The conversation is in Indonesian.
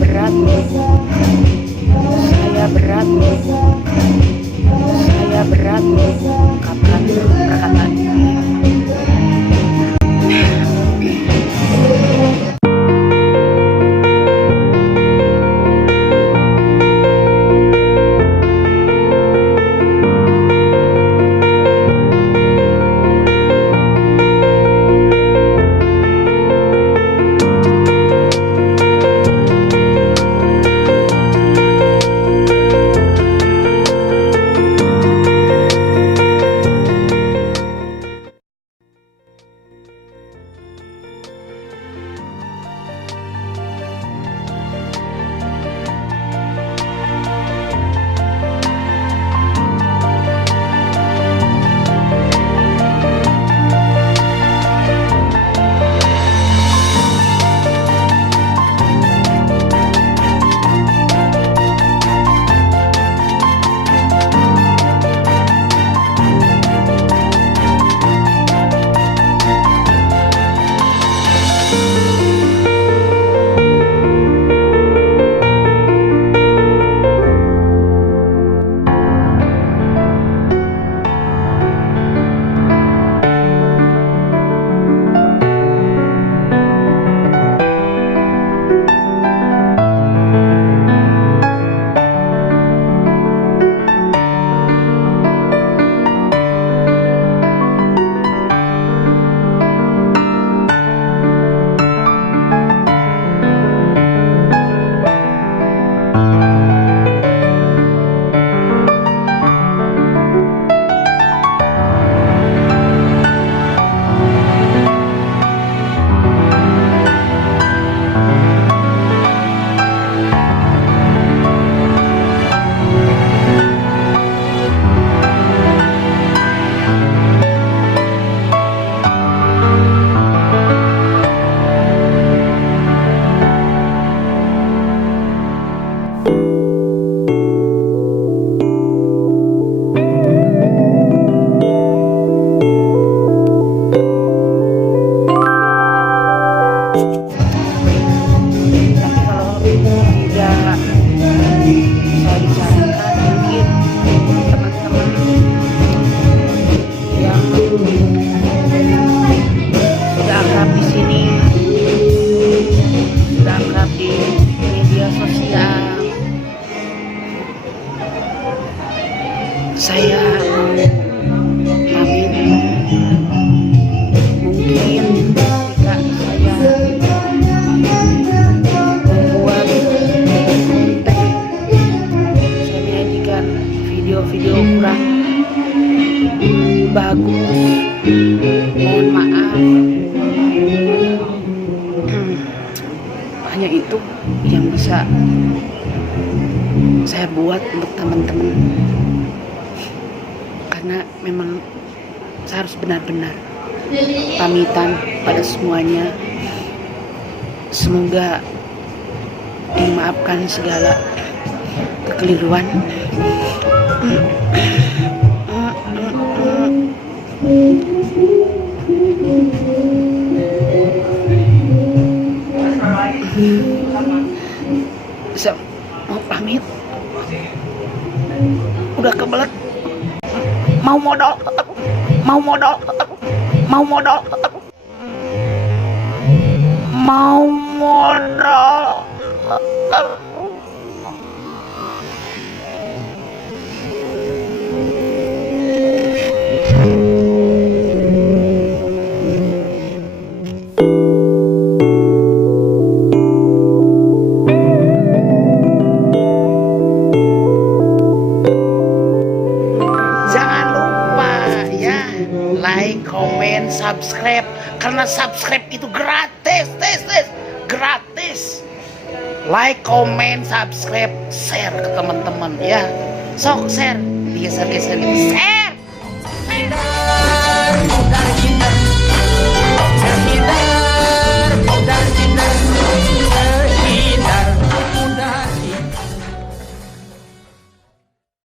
berat, saya berat, saya berat, kapan perkataan ini. Saya pamit. Mungkin ketika saya membuat konten, saya menyajikan video-video kurang bagus, mohon maaf. Hanya itu yang bisa saya buat untuk teman-teman, karena memang saya harus benar-benar pamitan pada semuanya. Semoga dimaafkan segala kekeliruan. Bisa mau pamit, udah kebelet, mau modal, mau modal, mau modal, mau modal. Like, comment, subscribe, karena subscribe itu gratis, gratis. Like, comment, subscribe, share ke teman-teman ya. Sok share, geser-geser, share.